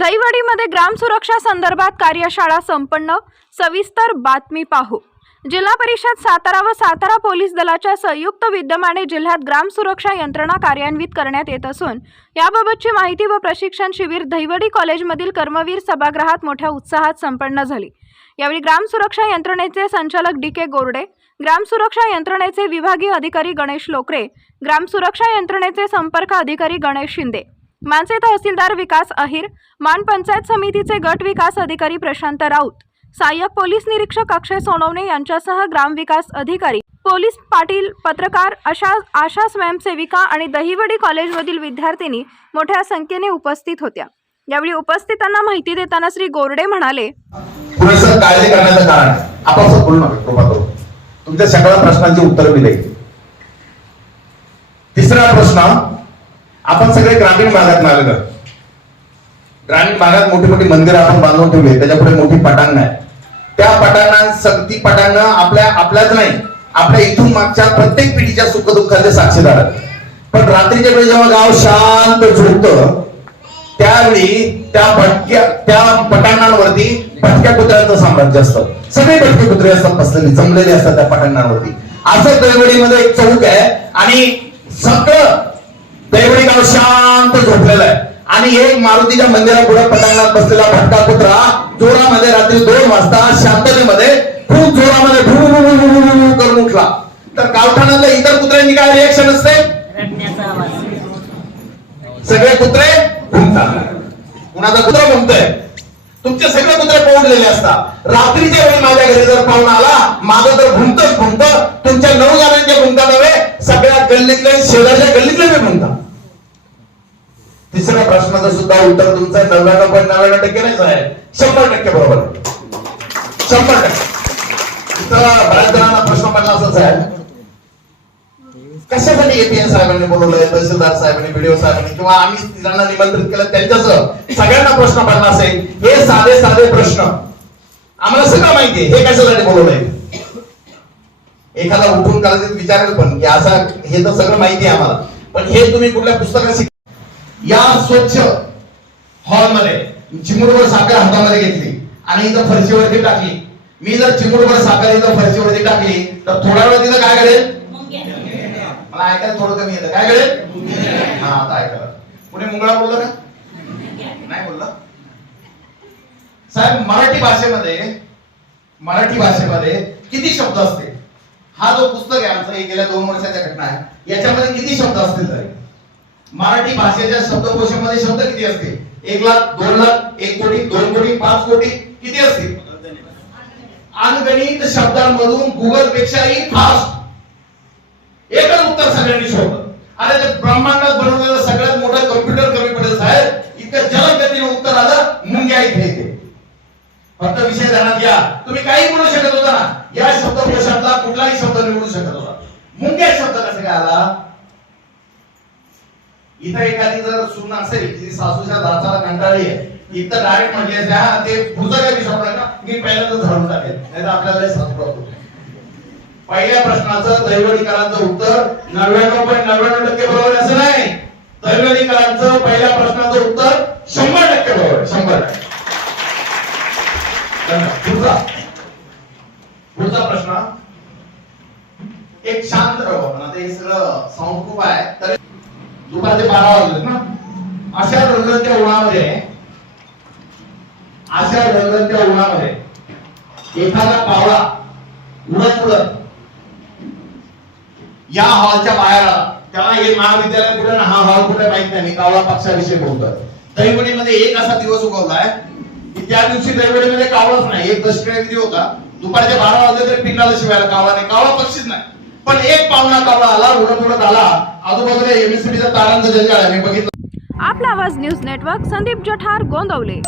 दहिवडीमध्ये ग्राम सुरक्षा संदर्भात कार्यशाळा संपन्न. सविस्तर बातमी पाहू. जिल्हा परिषद सातारा व सातारा पोलीस दलाच्या संयुक्त विद्यमाने जिल्ह्यात ग्राम सुरक्षा यंत्रणा कार्यान्वित करण्यात येत असून याबाबतची माहिती व प्रशिक्षण शिबिर दहिवडी कॉलेजमधील कर्मवीर सभागृहात मोठ्या उत्साहात संपन्न झाली. यावेळी ग्राम सुरक्षा यंत्रणेचे संचालक डी के गोरडे ग्राम सुरक्षा यंत्रणेचे विभागीय अधिकारी गणेश लोकरे ग्राम सुरक्षा यंत्रणेचे संपर्क अधिकारी गणेश शिंदे मानसे तहसीलदार विकास अहिर मान पंचायत समितीचे गट विकास अधिकारी प्रशांत राऊत सहाय्यक पोलीस निरीक्षक अक्षय सोनवणे यांच्यासह ग्रामविकास अधिकारी पोलीस पाटील पत्रकार अशा आशा स्वयंसेविका आणि दहिवडी कॉलेजमधील विद्यार्थिनी मोठ्या संख्येने उपस्थित होत्या. यावेळी उपस्थितांना माहिती देताना श्री गोरडे म्हणाले पुरेसं काळजी करण्याचं कारण आपण बोलू नका कृपा करून. तुमच्या सगळ्या प्रश्नांची उत्तर मी तिसरा प्रश्न आपण सगळे ग्रामीण भागात आलेलो. ग्रामीण भागात मोठी मोठी मंदिरं आपण बांधून ठेवली त्याच्या पुढे मोठी पटांगण आहे. त्या पटांना सगळी पटांगण आपल्या आपल्याच नाही आपल्या इथून मागच्या प्रत्येक पिढीच्या सुखदुःखाचे साक्षीदार पण रात्रीच्या वेळी जेव्हा गाव शांत झोपतं त्यावेळी त्या भटक्या त्या पटांगणांवरती भटक्या कुत्र्यांचं साम्राज्य असतं. सगळे भटके कुत्रे असतात बसलेले जमलेले असतात त्या पटांगणांवरती. असं दैवडीमध्ये एक चौक आहे आणि सगळं दैवडी गाव शांत झोपलेलं आहे. आणि एक मारुतीच्या मंदिरापुढे पटांगणात बसलेला भटका कुत्रा जोरामध्ये रात्री दोन वाजता शांततेमध्ये खूप जोरामध्ये करून उठला. तर गावठाणातल्या इतर कुत्र्यांनी काय रिएक्शन असते? सगळे कुत्रे घुमतात. कुणाचा कुत्रा घुमतोय? तुमचे सगळे कुत्रे पोहोचलेले असतात. रात्रीच्या वेळी माझ्या घरी जर पाहुणा आला माझं तर घुमतच घुमत तुमच्या नऊ जणांच्या घुमता नव्हे सगळ्या गल्लीतले शेजारच्या गल्लीतले मी घुमता तिसऱ्या प्रश्नाचं सुद्धा उत्तर तुमचं नव्याण्णव पॉईंट नव्याण्णव टक्के नाही आहे शंभर टक्के बरोबर. आहे. शंभर टक्के. इथं बऱ्याच जणांना प्रश्न पडला असंच आहे कशासाठी एपीएन साहेबांनी बोलवलंय तहसीलदार साहेबांनी बीडीओ साहेबांनी किंवा आम्ही तिघांना निमंत्रित केलं त्यांच्यासह सगळ्यांना प्रश्न पडला असेल हे साधे साधे प्रश्न. आम्हाला सगळं माहिती आहे हे कशासाठी बोलवलंय? एखादा उठून कदाचित विचारेल पण की असा हे तर सगळं माहिती आहे आम्हाला. पण हे तुम्ही कुठल्या पुस्तकात शिक या स्वच्छ हॉलमध्ये चिमुडवर साखर हातामध्ये घेतली आणि इथं फरशीवरती टाकली. मी जर चिमुडवर साखर इथं फरशीवरती टाकली तर थोड्या वेळ तिथं काय करेल? मला ऐकायला थोडं कमी येतं. काय करेल हा आता ऐकलं पुढे मुंगळा बोललं का? नाही बोललं? साहेब मराठी भाषेमध्ये मराठी भाषेमध्ये किती शब्द असते हा जो पुस्तक आहे आमचं हे गेल्या दोन वर्षाच्या घटना आहे. याच्यामध्ये किती शब्द असतील तरी? मराठी भाषेच्या शब्दकोशामध्ये शब्द किती असतील? एक लाख दोन लाख एक कोटी दोन कोटी पाच कोटी किती असतील? अनगणित. शब्दांमधून गुगल पेक्षाही फास्ट एकच उत्तर सगळ्यांनी शोधलं. अरे ते ब्रह्मांडात बनवलेलं सगळ्यात मोठं कम्प्युटर कमी पडेल साहेब. इतकं जलदगतीने उत्तर आलं मुंग्या इथे येते. फक्त विषय ध्यानात घ्या तुम्ही काही बोलू शकत होता ना. या शब्दकोशातला कुठलाही शब्द निवडू शकत होता. मुंग्या शब्द कसे काय आला? इथं एखादी जर सून असेल की सासूच्या दाताला कंटाळली आहे इथं डायरेक्ट म्हणजे ते पुढचं काही शब्द आहे ना मी पहिल्यांदा धरून टाकेल नाही तर आपल्याला सासू पहिल्या प्रश्नाचं दैवडीकरांचं उत्तर नव्याण्णव पॉईंट नव्याण्णव टक्के बरोबर असं नाही. दैवडीकरांचं पहिल्या प्रश्नाचं उत्तर शंभर टक्के बरोबर शंभर टक्के. पुढचा. पुढचा प्रश्न. एक शांत राहू आपण आता हे सगळं साऊंड खूप आहे. तर दुपारचे बारा वाजले ना? अशा रंगांच्या उन्हामध्ये अशा रंगांच्या उन्हामध्ये एखादा पावला उडत उडत या हॉलच्या बाहेर आला त्याला हे महाविद्यालय कुठे ना हा हॉल कुठे माहीत नाही. मी कावळा पक्षाविषयी बोलतोय. दैवडीमध्ये एक असा दिवस उगवलाय की त्या दिवशी दैवडीमध्ये कावळाच नाही. एक दशमी विधी होता. दुपारच्या बारा वाजले तरी पिंडाला शिवायला कावळा नाही. कावळा पक्षीच नाही. पण एक पाहुणा कावळा आला उडत उडत आला. आजूबाजूला एमएससीबीचा तारांचा जंजाळ आहे. मी बघितलं. Aapla Awaaz news network Sandeep Jathar Gondavale.